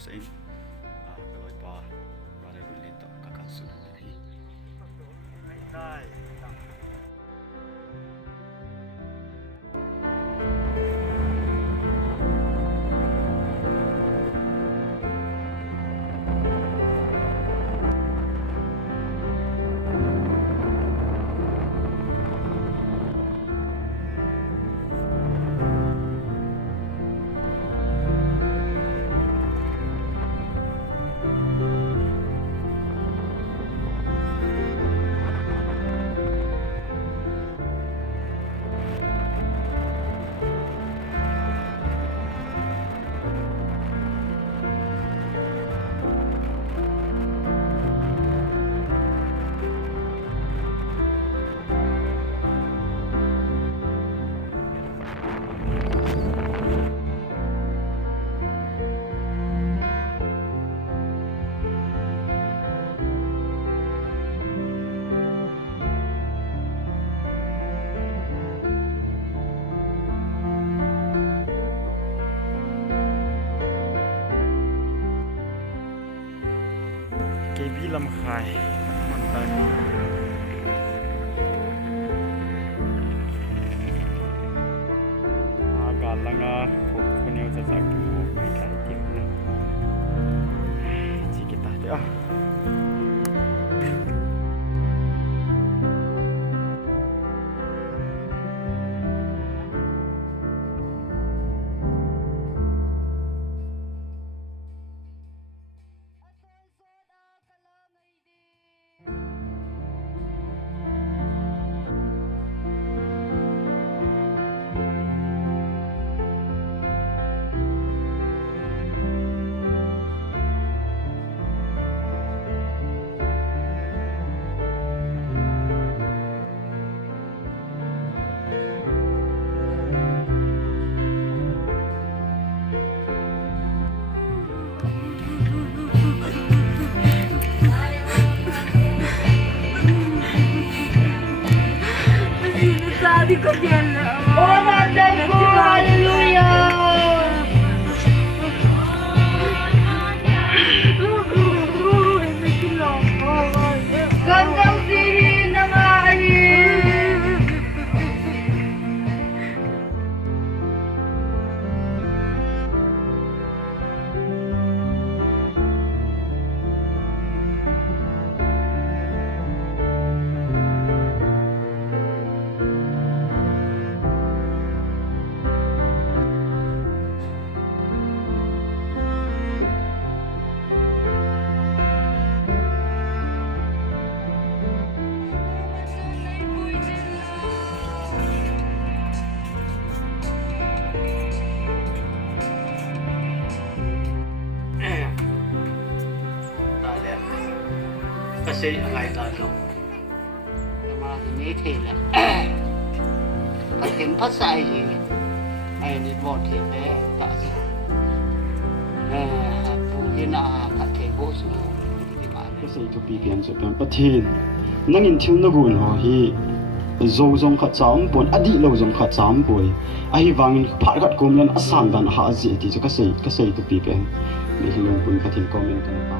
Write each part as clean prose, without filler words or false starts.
sa in gawin pa brother Rolito kakansunan diri. KB Lam Khai Mantan galang kunyo sa sakit mo may kahit na sige tayo Sabi ko yan na. Oh, nanay ko! Hallelujah! Gandang sihin ng ahin! Kasi ang ay talong na mga hinitila pagtimpat sa ay nitmote taas puhin na katebo so kasi ito pipian sa pampatin nangin til na gun ho hi zo zong khat cham pon adi lo zong khat cham boy ai wangin phar khat komlan asan dan ha ji ti so kasi ito pipian ni hilong pun patin comment kan pa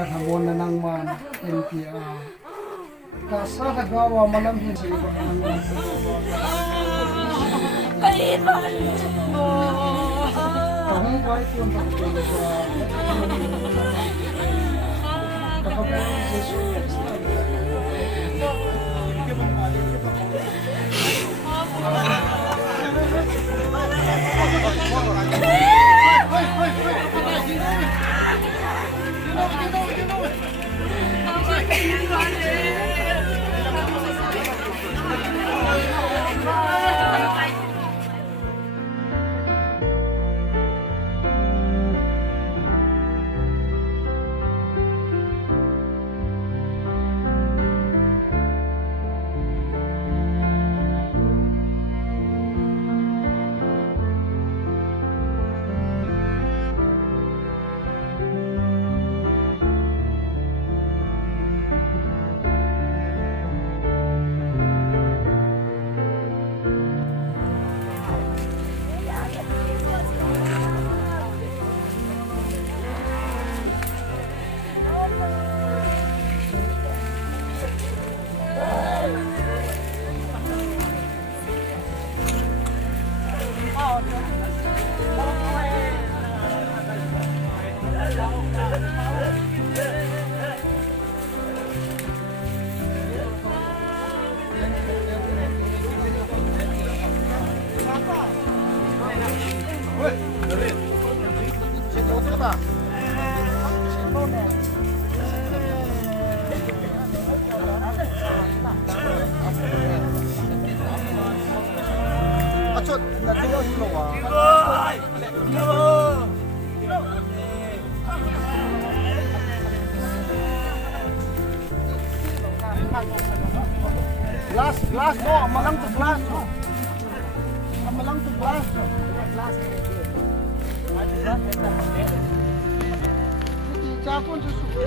Hamon na ng man NPR. Kasa kagawa malam hin sa ibang Kailan? Kahong buhay ko ang pagkakas sa kapag Jesus. Achot, nadulaw sila wa. Glass, no, amalang to glass, no. Amalang to glass, no. Glass. Hindi, chapon sa suko.